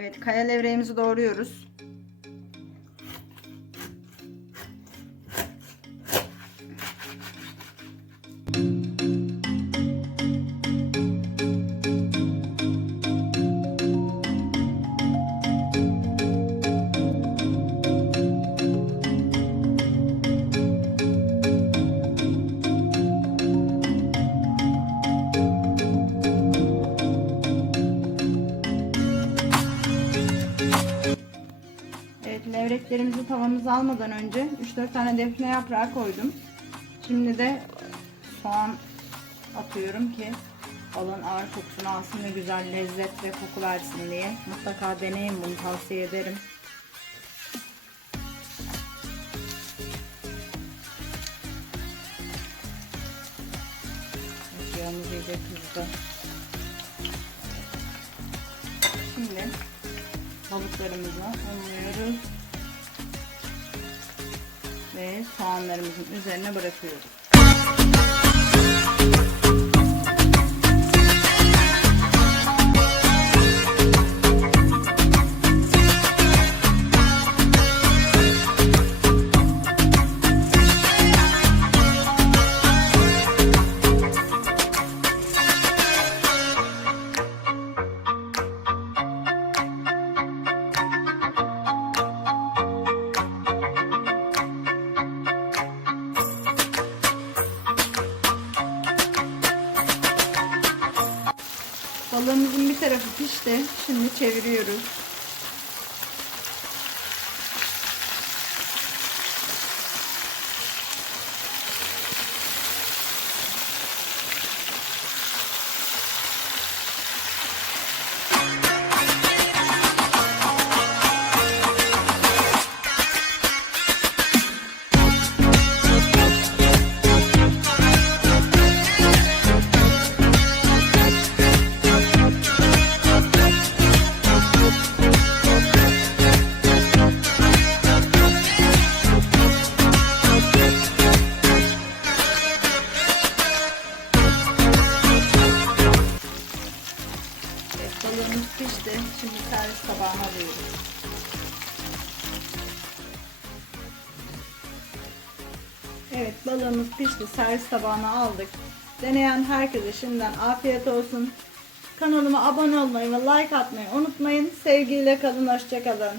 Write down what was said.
Evet kaya levreğimizi doğruyoruz. Evet levreklerimizi tavamıza almadan önce 3-4 tane defne yaprağı koydum. Şimdi de soğan atıyorum ki balın ağır kokusunu alsın ve güzel lezzet ve koku versin diye. Mutlaka deneyin bunu tavsiye ederim. Yağımız iyice kızdı. Şimdi balıklarımızı unluyoruz. Soğanlarımızın üzerine bırakıyoruz. Balığımızın bir tarafı pişti. Şimdi çeviriyoruz. Balığımız pişti. Şimdi servis tabağına alıyoruz. Evet balığımız pişti. Servis tabağına aldık. Deneyen herkese şimdiden afiyet olsun. Kanalıma abone olmayı ve like atmayı unutmayın. Sevgiyle kalın. Hoşçakalın.